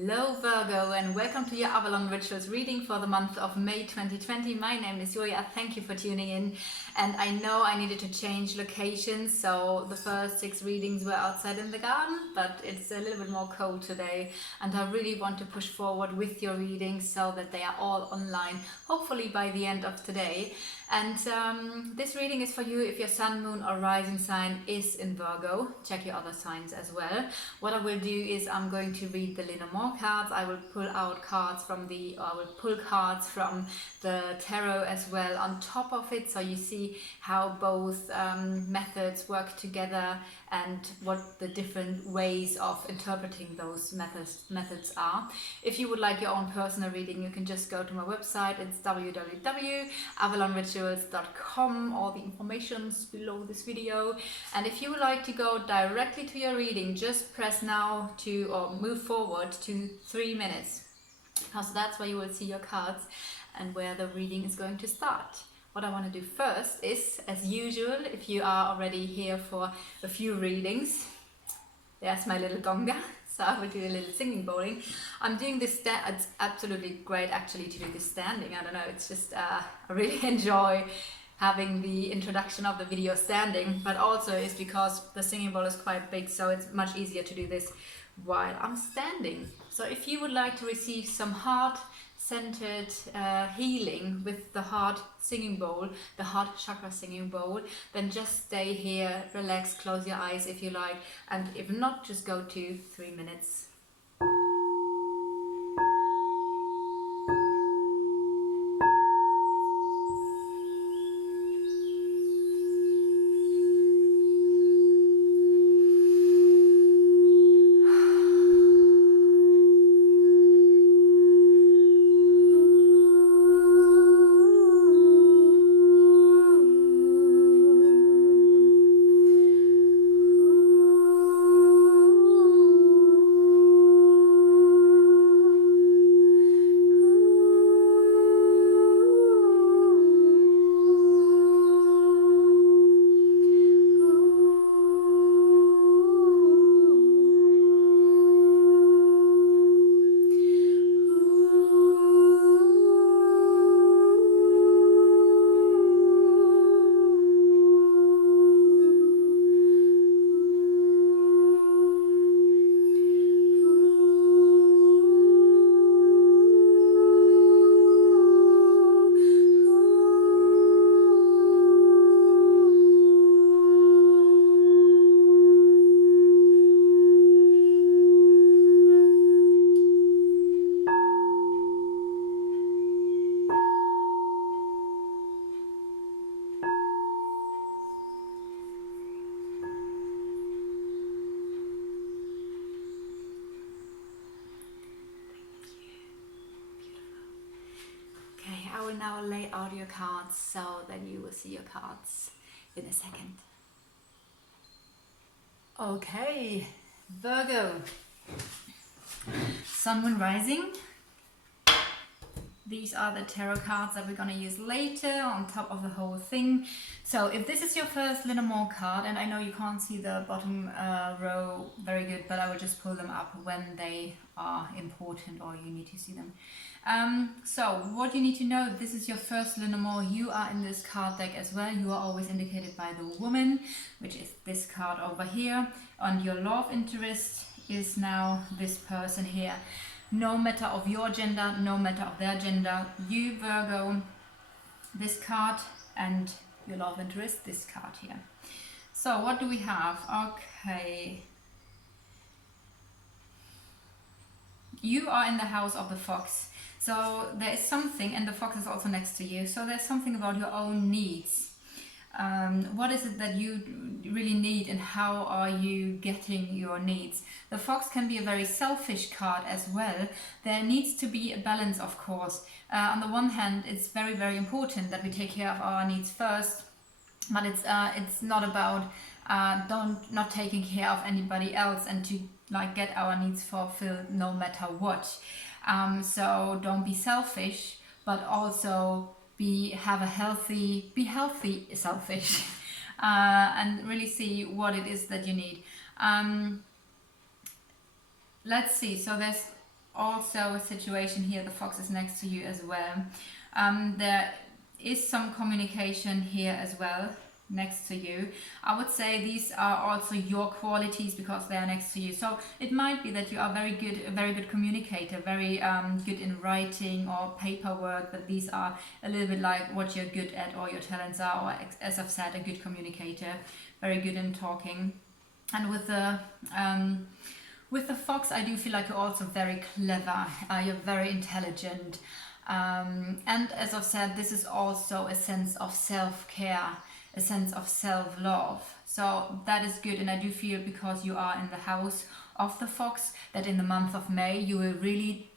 Hello Virgo, and welcome to your Avalon Rituals reading for the month of May 2020. My name is Julia, thank you for tuning in. And I know I needed to change locations, so the first 6 readings were outside in the garden, but it's a little bit more cold today, and I really want to push forward with your readings so that they are all online, hopefully by the end of today. And this reading is for you if your sun, moon or rising sign is in Virgo. Check your other signs as well. What I will do is I'm going to read the Lenormand cards. I will pull cards from the tarot as well on top of it, so you see how both methods work together and what the different ways of interpreting those methods are. If you would like your own personal reading, you can just go to my website. It's www.avalonrituals.com. all the information's below this video. And if you would like to go directly to your reading, just press now or move forward to 3 minutes, because that's where you will see your cards and where the reading is going to start. What I want to do first is, as usual, if you are already here for a few readings, there's my little donga, so I will do a little singing bowling. I'm doing this, it's absolutely great actually to do this standing. I don't know, it's just, I really enjoy having the introduction of the video standing, but also is because the singing bowl is quite big, so it's much easier to do this while I'm standing. So if you would like to receive some heart-centered healing with the heart singing bowl, the heart chakra singing bowl, then just stay here, relax, close your eyes if you like, and if not, just go to 3 minutes. I will now lay out your cards so that you will see your cards in a second. Okay, Virgo, Sun, Moon, Rising. These are the tarot cards that we're going to use later on top of the whole thing. So if this is your first Lenormand card, and I know you can't see the bottom row very good, but I will just pull them up when they are important or you need to see them. So what you need to know, this is your first Lenormand, you are in this card deck as well. You are always indicated by the woman, which is this card over here. And your love interest is now this person here. No matter of your gender, no matter of their gender, you Virgo, this card, and your love interest, this card here. So what do we have? Okay. You are in the house of the fox. So there is something, and the fox is also next to you. So there's something about your own needs. What is it that you really need, and how are you getting your needs? The fox can be a very selfish card as well. There needs to be a balance, of course. On the one hand, it's very, very important that we take care of our needs first, but it's not about not taking care of anybody else and to get our needs fulfilled no matter what. So don't be selfish, but also be healthy selfish, and really see what it is that you need. Let's see. So there's also a situation here, the fox is next to you as well. There is some communication here as well next to you. I would say these are also your qualities because they are next to you. So it might be that you are a very good communicator, very good in writing or paperwork, but these are a little bit like what you're good at or your talents are, or as I've said, a good communicator, very good in talking. And with the fox, I do feel like you're also very clever, you're very intelligent. And as I've said, this is also a sense of self-care, a sense of self-love. So that is good, and I do feel because you are in the house of the fox, that in the month of May you will really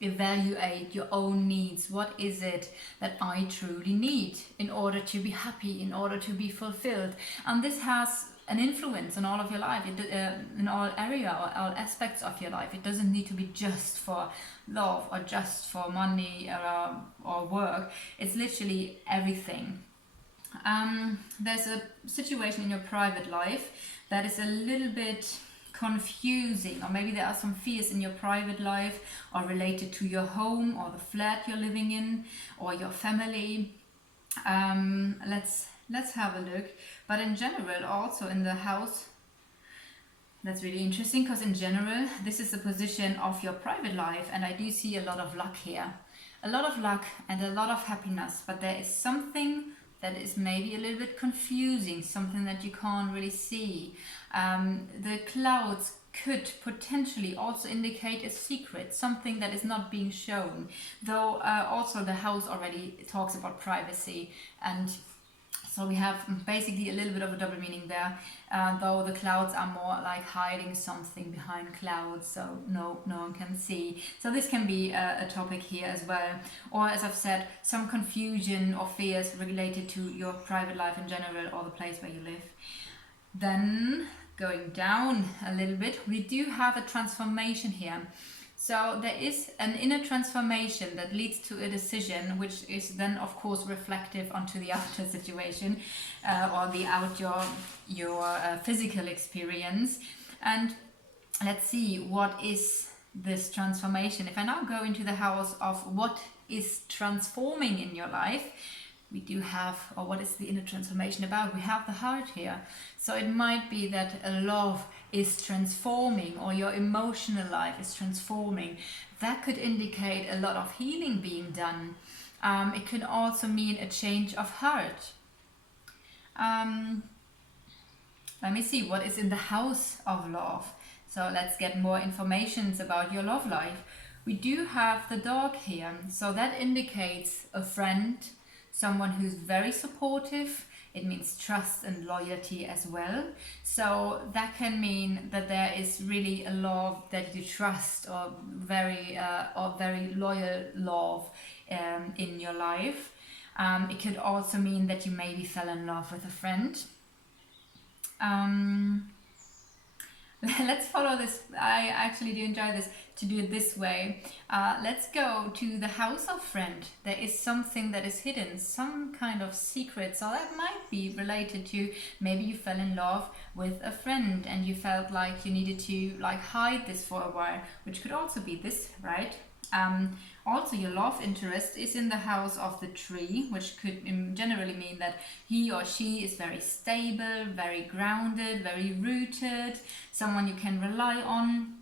evaluate your own needs. What is it that I truly need in order to be happy, in order to be fulfilled? And this has an influence on all of your life, in all area or all aspects of your life. It doesn't need to be just for love or just for money or work. It's literally everything. There's a situation in your private life that is a little bit confusing, or maybe there are some fears in your private life or related to your home or the flat you're living in or your family. Let's have a look. But in general, also in the house, that's really interesting, because in general this is the position of your private life, and I do see a lot of luck here, a lot of luck and a lot of happiness. But there is something that is maybe a little bit confusing, something that you can't really see. The clouds could potentially also indicate a secret, something that is not being shown, though also the house already talks about privacy, and so we have basically a little bit of a double meaning there, though the clouds are more like hiding something behind clouds, so no one can see. So this can be a topic here as well. Or as I've said, some confusion or fears related to your private life in general or the place where you live. Then going down a little bit, we do have a transformation here. So there is an inner transformation that leads to a decision, which is then of course reflective onto the outer situation or your physical experience. And let's see, what is this transformation? If I now go into the house of what is transforming in your life, we do have, or what is the inner transformation about? We have the heart here. So it might be that a love is transforming, or your emotional life is transforming. That could indicate a lot of healing being done. It could also mean a change of heart. Let me see what is in the house of love. So let's get more information about your love life. We do have the dog here. So that indicates a friend, someone who's very supportive. It means trust and loyalty as well. So that can mean that there is really a love that you trust, or very loyal love in your life. It could also mean that you maybe fell in love with a friend. Let's follow this. I actually do enjoy this, to do it this way. Let's go to the house of friend. There is something that is hidden, some kind of secret. So that might be related to, maybe you fell in love with a friend and you felt like you needed to hide this for a while, which could also be this, right? Also, your love interest is in the house of the tree, which could generally mean that he or she is very stable, very grounded, very rooted, someone you can rely on.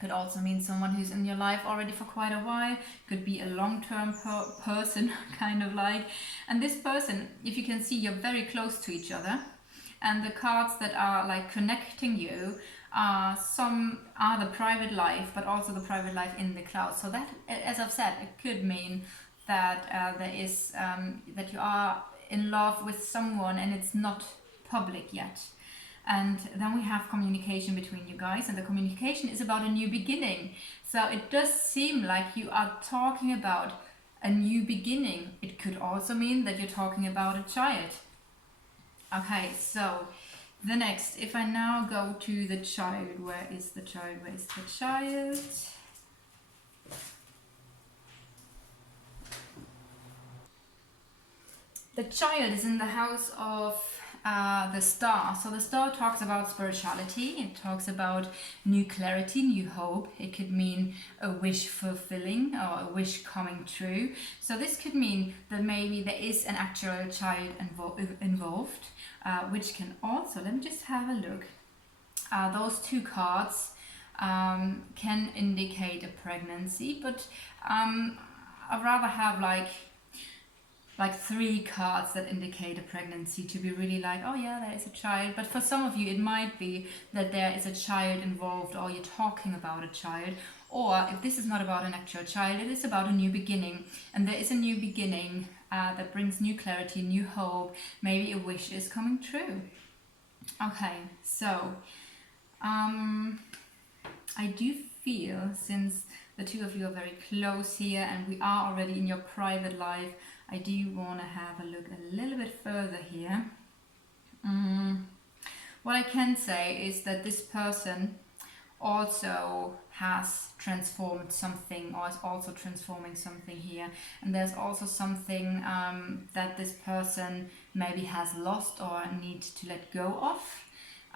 Could also mean someone who's in your life already for quite a while. Could be a long-term person, kind of like. And this person, if you can see, you're very close to each other. And the cards that are like connecting you, some are the private life, but also the private life in the cloud. So that, as I've said, it could mean that there is that you are in love with someone and it's not public yet. And then we have communication between you guys, and the communication is about a new beginning. So it does seem like you are talking about a new beginning. It could also mean that you're talking about a child. Okay, so the next, if I now go to the child, where is the child? Where is the child? The child is in the house of the star. So the star talks about spirituality. It talks about new clarity, new hope. It could mean a wish fulfilling or a wish coming true. So this could mean that maybe there is an actual child involved, which can also, let me just have a look. Those two cards can indicate a pregnancy, but I'd rather have like 3 cards that indicate a pregnancy to be really like, oh yeah, there is a child. But for some of you, it might be that there is a child involved, or you're talking about a child. Or if this is not about an actual child, it is about a new beginning. And there is a new beginning that brings new clarity, new hope. Maybe a wish is coming true. Okay, so I do feel, since the two of you are very close here and we are already in your private life, I do want to have a look a little bit further here. What I can say is that this person also has transformed something, or is also transforming something here. And there's also something that this person maybe has lost or needs to let go of.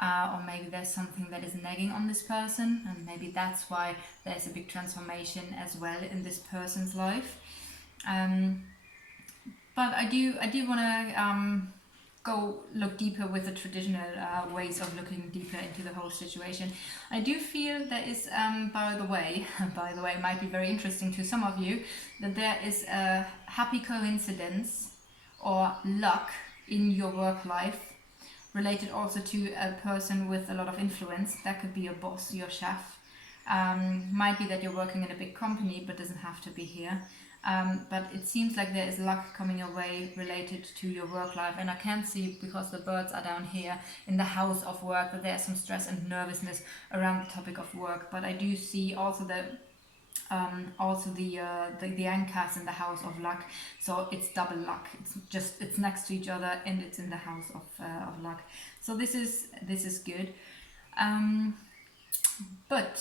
Or maybe there's something that is nagging on this person, and maybe that's why there's a big transformation as well in this person's life. But I do want to go look deeper with the traditional ways of looking deeper into the whole situation. I do feel there is, by the way, it might be very interesting to some of you, that there is a happy coincidence or luck in your work life, related also to a person with a lot of influence. That could be your boss, your chef. Might be that you're working in a big company, but doesn't have to be here. But it seems like there is luck coming your way related to your work life. And I can see, because the birds are down here in the house of work, that there's some stress and nervousness around the topic of work. But I do see also that the anchors in the house of luck, so it's double luck. It's next to each other, and it's in the house of luck. So this is good. But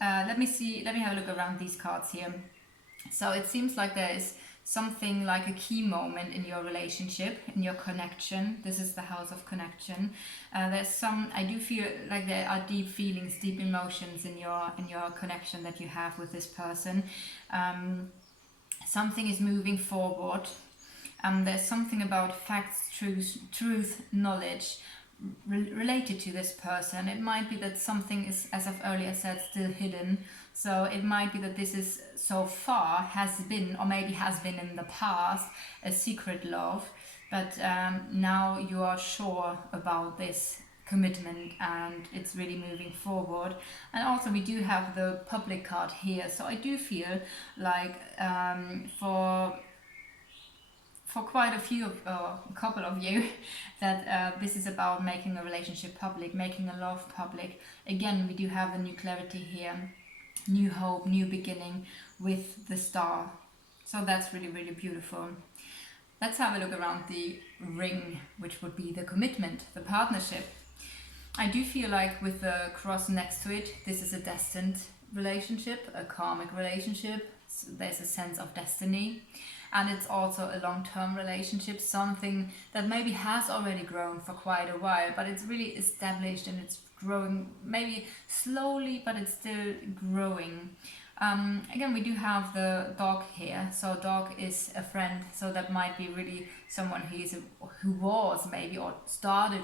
let me have a look around these cards here. So it seems like there is something like a key moment in your relationship, in your connection. This is the house of connection. I do feel like there are deep feelings, deep emotions in your connection that you have with this person. Something is moving forward. There's something about facts, truth, knowledge related to this person. It might be that something is, as I've earlier said, still hidden. So it might be that this is so far has been, or maybe has been in the past, a secret love, but now you are sure about this commitment and it's really moving forward. And also we do have the public card here, so I do feel like for quite a couple of you, that this is about making a relationship public, making a love public. Again, we do have a new clarity here, new hope, new beginning with the star. So that's really, really beautiful. Let's have a look around the ring, which would be the commitment, the partnership. I do feel like with the cross next to it, this is a destined relationship, a karmic relationship. So there's a sense of destiny. And it's also a long-term relationship, something that maybe has already grown for quite a while, but it's really established and it's growing, maybe slowly, but it's still growing. Again, we do have the dog here, so dog is a friend, so that might be really someone who was maybe, or started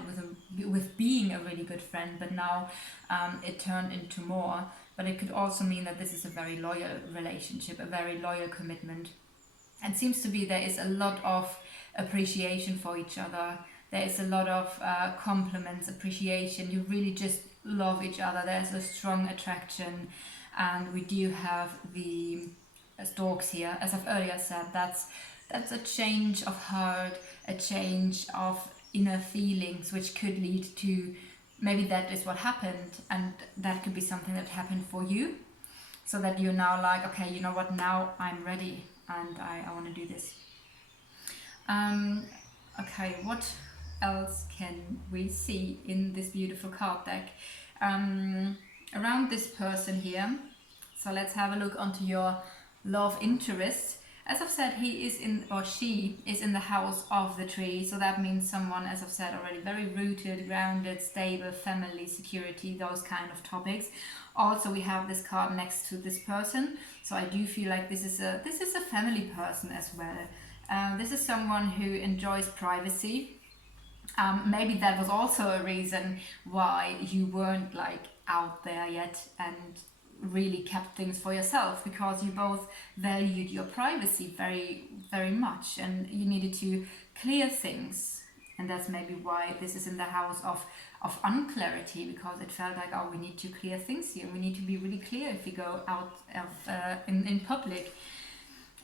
with being a really good friend, but now it turned into more. But it could also mean that this is a very loyal relationship, a very loyal commitment. And seems to be there is a lot of appreciation for each other. There is a lot of compliments, appreciation. You really just love each other. There's a strong attraction. And we do have the storks here. As I've earlier said, that's a change of heart, a change of inner feelings, which could lead to, maybe that is what happened. And that could be something that happened for you. So that you're now like, okay, you know what, now I'm ready. And I want to do this. Okay, what else can we see in this beautiful card deck? Around this person here. So let's have a look onto your love interest. As I've said, he is in, or she is in the house of the tree. So that means someone, as I've said already, very rooted, grounded, stable, family, security, those kind of topics. Also, we have this card next to this person. So I do feel like this is a family person as well. This is someone who enjoys privacy. Maybe that was also a reason why you weren't like out there yet and really kept things for yourself, because you both valued your privacy very, very much, and you needed to clear things. And that's maybe why this is in the house of unclarity, because it felt like, oh, we need to clear things here. We need to be really clear if we go out in public.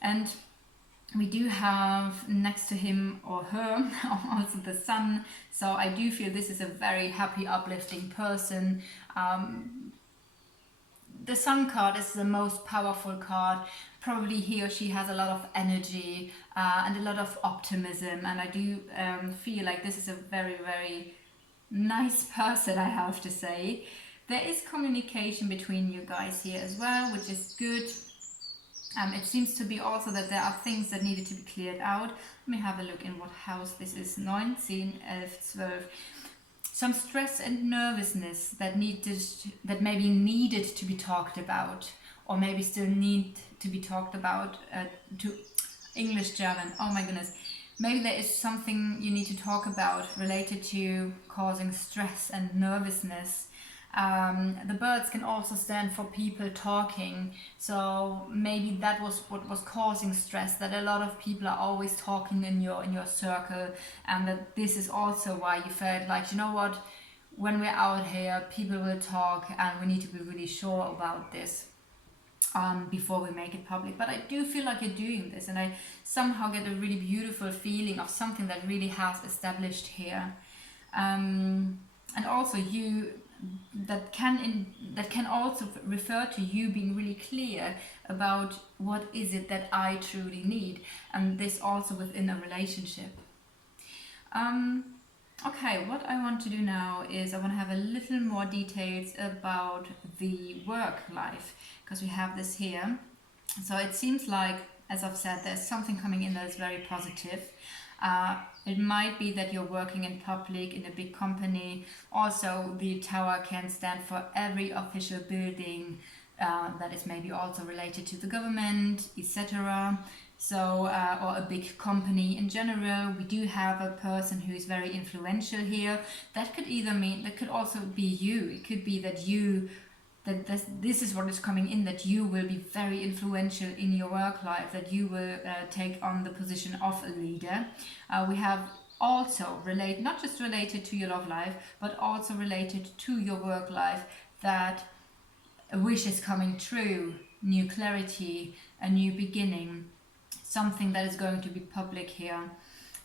And we do have next to him or her also the sun. So I do feel this is a very happy, uplifting person. The sun card is the most powerful card. Probably he or she has a lot of energy and a lot of optimism. And I do feel like this is a very, very nice person, I have to say. There is communication between you guys here as well, which is good. It seems to be also that there are things that needed to be cleared out. Let me have a look in what house this is. 19, 11, 12. Some stress and nervousness that maybe needed to be talked about, or maybe still need to be talked about. To English, German. Oh my goodness. Maybe there is something you need to talk about related to causing stress and nervousness. The birds can also stand for people talking, so maybe that was what was causing stress, that a lot of people are always talking in your circle, and that this is also why you felt like, you know what, when we're out here people will talk and we need to be really sure about this before we make it public. But I do feel like you're doing this, and I somehow get a really beautiful feeling of something that really has established here, and also you that can also refer to you being really clear about what is it that I truly need, and this also within a relationship. Okay, what I want to do now is I want to have a little more details about the work life, because we have this here. So it seems like, as I've said, there's something coming in that is very positive. It might be that you're working in public in a big company. Also, the tower can stand for every official building that is maybe also related to the government, etc. So, or a big company in general. We do have a person who is very influential here. That could either mean, that could also be you. It could be that this is what is coming in, that you will be very influential in your work life, that you will take on the position of a leader. We have also not just related to your love life, but also related to your work life, that a wish is coming true, new clarity, a new beginning, something that is going to be public here.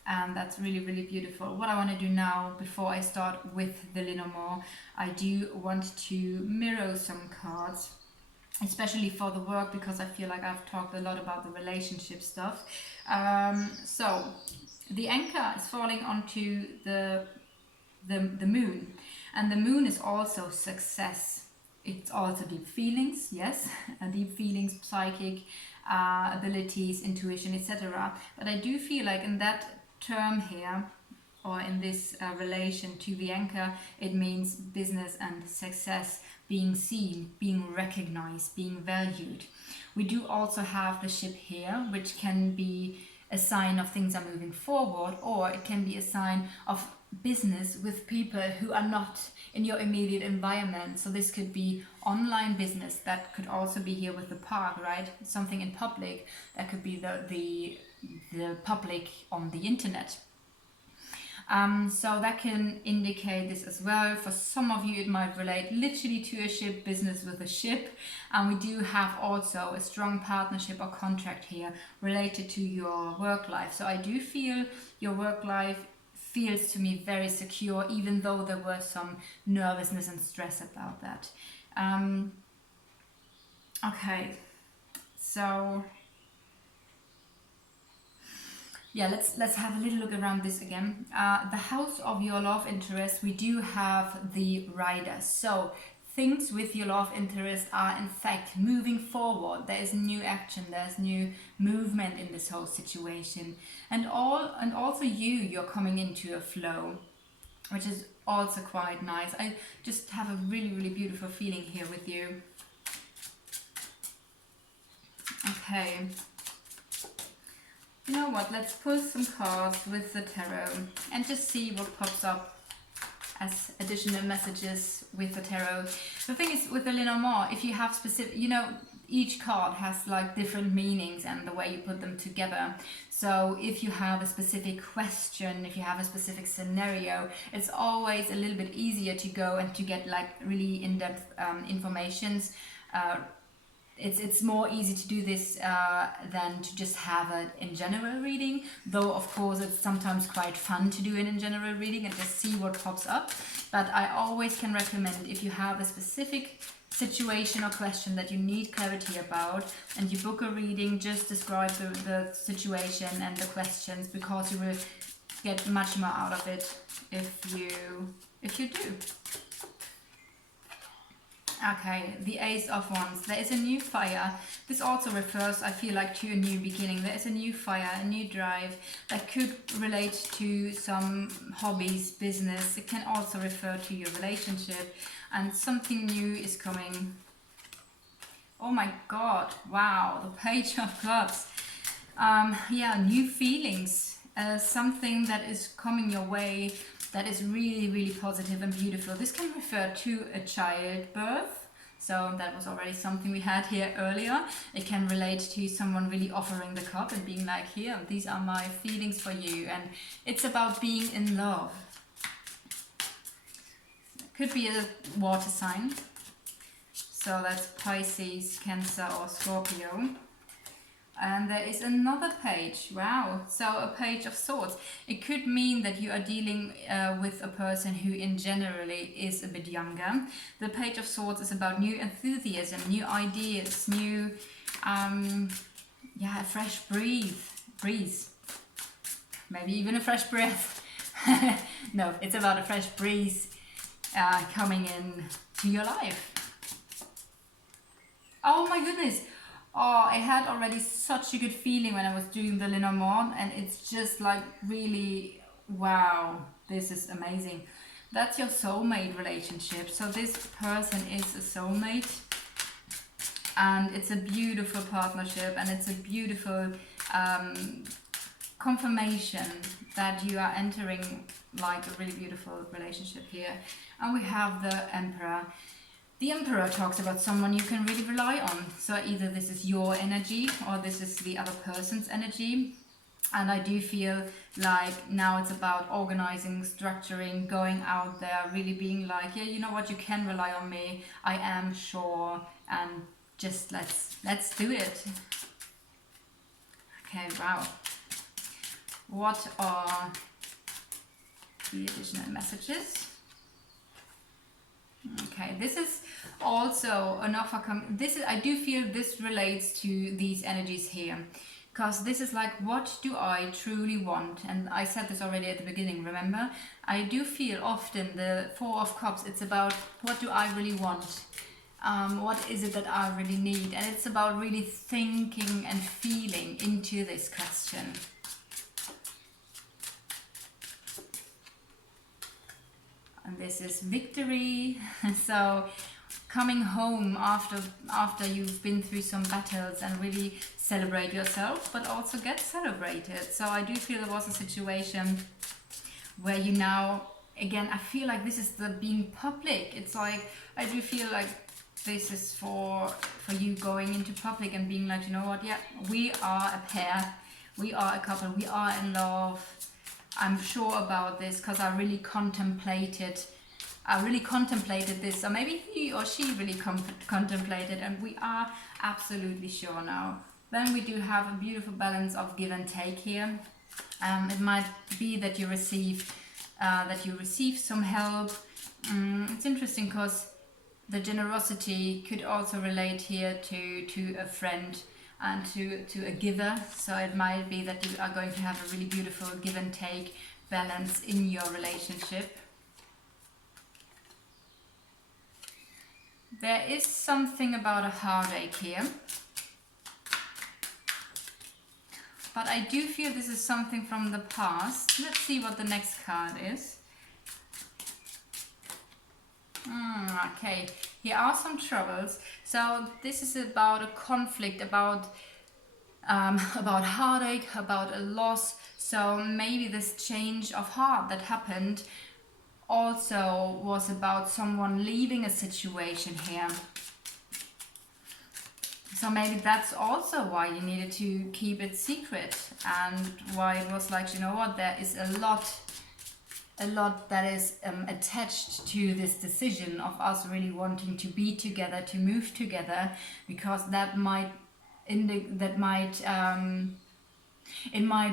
And that's really, really beautiful. What I want to do now, before I start with the Lenormand, I do want to mirror some cards, especially for the work, because I feel like I've talked a lot about the relationship stuff. So the anchor is falling onto the moon, and the moon is also success. It's also deep feelings, yes, deep feelings, psychic abilities, intuition, etc. But I do feel like in that term here, or in this relation to the anchor, it means business and success, being seen, being recognized, being valued. We do also have the ship here, which can be a sign of things are moving forward, or it can be a sign of business with people who are not in your immediate environment. So this could be online business, that could also be here with the park, right? Something in public, that could be the public on the internet. So that can indicate this as well. For some of you it might relate literally to a ship, business with a ship. And we do have also a strong partnership or contract here related to your work life. So I do feel your work life feels to me very secure, even though there were some nervousness and stress about that. Okay, so yeah, let's have a little look around this again. The house of your love interest, we do have the rider. So things with your love interest are in fact moving forward. There is new action, there's new movement in this whole situation, and also you're coming into a flow, which is also quite nice. I just have a really, really beautiful feeling here with you. Okay. You know what, let's pull some cards with the tarot and just see what pops up as additional messages with the tarot. The thing is with the Lenormand, if you have specific, you know, each card has like different meanings and the way you put them together. So if you have a specific question, if you have a specific scenario, it's always a little bit easier to go and to get like really in-depth informations. It's more easy to do this than to just have it in general reading, though of course it's sometimes quite fun to do it in general reading and just see what pops up. But I always can recommend, if you have a specific situation or question that you need clarity about and you book a reading, just describe the situation and the questions, because you will get much more out of it if you do. Okay, the Ace of Wands. There is a new fire. This also refers, I feel like, to a new beginning. There is a new fire, a new drive that could relate to some hobbies, business. It can also refer to your relationship, and something new is coming. Oh my god, wow, the Page of Cups. Yeah, new feelings. Something that is coming your way that is really, really positive and beautiful. This can refer to a childbirth. So that was already something we had here earlier. It can relate to someone really offering the cup and being like, here, these are my feelings for you. And it's about being in love. It could be a water sign. So that's Pisces, Cancer or Scorpio. And there is another page. Wow. So a Page of Swords. It could mean that you are dealing with a person who in generally is a bit younger. The Page of Swords is about new enthusiasm, new ideas, new, a fresh breeze. Maybe even a fresh breath. No, it's about a fresh breeze coming in to your life. Oh my goodness. Oh, I had already such a good feeling when I was doing the Lenormand, and it's just like really, wow, this is amazing. That's your soulmate relationship. So this person is a soulmate, and it's a beautiful partnership, and it's a beautiful confirmation that you are entering like a really beautiful relationship here. And we have the Emperor. The Emperor talks about someone you can really rely on. So either this is your energy or this is the other person's energy. And I do feel like now it's about organizing, structuring, going out there, really being like, yeah, you know what, you can rely on me. I am sure, and just let's do it. Okay, wow. What are the additional messages? Okay, this is also an offer. I do feel this relates to these energies here, because this is like, what do I truly want? And I said this already at the beginning, remember? I do feel often the Four of Cups, it's about what do I really want? What is it that I really need? And it's about really thinking and feeling into this question. And this is victory. So coming home after you've been through some battles and really celebrate yourself, but also get celebrated. So I do feel there was a situation where you now, again, I feel like this is the being public. It's like, I do feel like this is for you going into public and being like, you know what, yeah, we are a pair, we are a couple, we are in love. I'm sure about this because I really contemplated this, or maybe he or she really contemplated, and we are absolutely sure now. Then we do have a beautiful balance of give and take here. It might be that you receive some help. It's interesting because the generosity could also relate here to a friend and to a giver. So it might be that you are going to have a really beautiful give and take balance in your relationship. There is something about a heartache here. But I do feel this is something from the past. Let's see what the next card is. Okay, here are some troubles. So this is about a conflict, about heartache, about a loss. So maybe this change of heart that happened also was about someone leaving a situation here. So maybe that's also why you needed to keep it secret, and why it was like, you know what, there is a lot that is attached to this decision of us really wanting to be together, to move together, because it might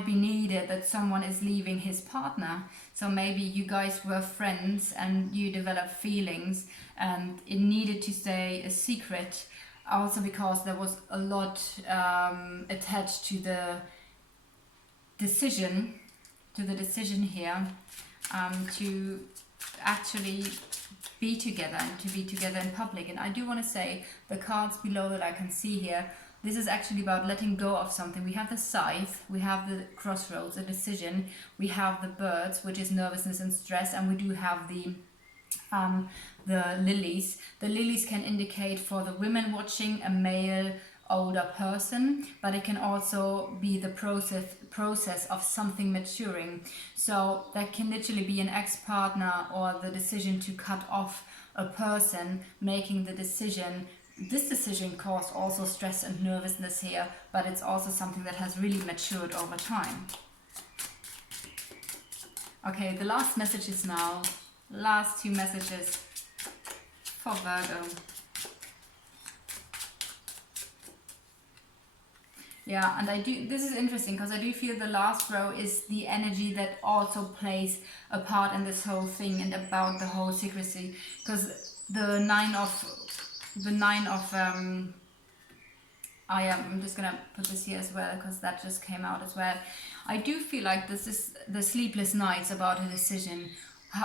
be needed that someone is leaving his partner. So maybe you guys were friends and you developed feelings, and it needed to stay a secret, also because there was a lot attached to the decision here, to actually be together and to be together in public. And I do want to say, the cards below that I can see here, this is actually about letting go of something. We have the scythe, we have the crossroads, a decision, we have the birds, which is nervousness and stress, and we do have the lilies. The lilies can indicate, for the women watching, a male older person, but it can also be the process of something maturing. So that can literally be an ex-partner, or the decision to cut off a person, making the decision. This decision caused also stress and nervousness here, but it's also something that has really matured over time. Okay, the last messages now. Last two messages for Virgo. Yeah, and this is interesting, because I do feel the last row is the energy that also plays a part in this whole thing and about the whole secrecy, because the nine of I'm just gonna put this here as well, because that just came out as well. I do feel like this is the sleepless nights about a decision.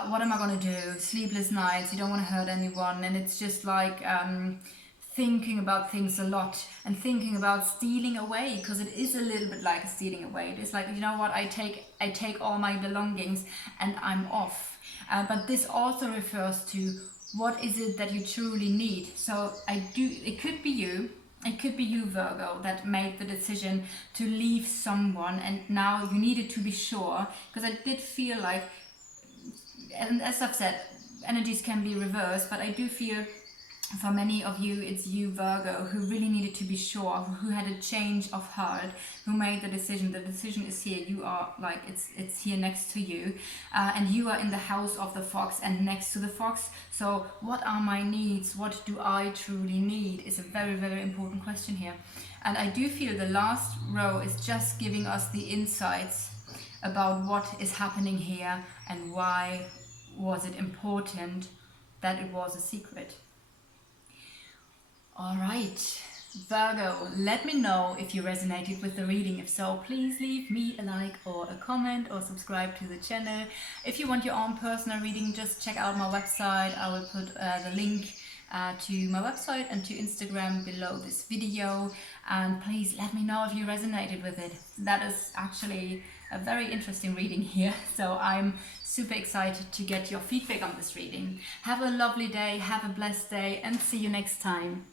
What am I gonna do? Sleepless nights, you don't want to hurt anyone, and it's just like thinking about things a lot, and thinking about stealing away, because it is a little bit like stealing away. It is like, you know what, I take all my belongings and I'm off. But this also refers to, what is it that you truly need? So it could be you, Virgo, that made the decision to leave someone, and now you needed to be sure, because I did feel like, and as I've said, energies can be reversed, but I do feel for many of you, it's you, Virgo, who really needed to be sure, who had a change of heart, who made the decision. The decision is here. You are like, it's here next to you, and you are in the house of the fox and next to the fox. So what are my needs? What do I truly need? Is a very, very important question here. And I do feel the last row is just giving us the insights about what is happening here, and why was it important that it was a secret. All right, Virgo, let me know if you resonated with the reading. If so, please leave me a like or a comment, or subscribe to the channel. If you want your own personal reading, just check out my website. I will put the link to my website and to Instagram below this video. And please let me know if you resonated with it. That is actually a very interesting reading here, so I'm super excited to get your feedback on this reading. Have a lovely day, have a blessed day, and see you next time.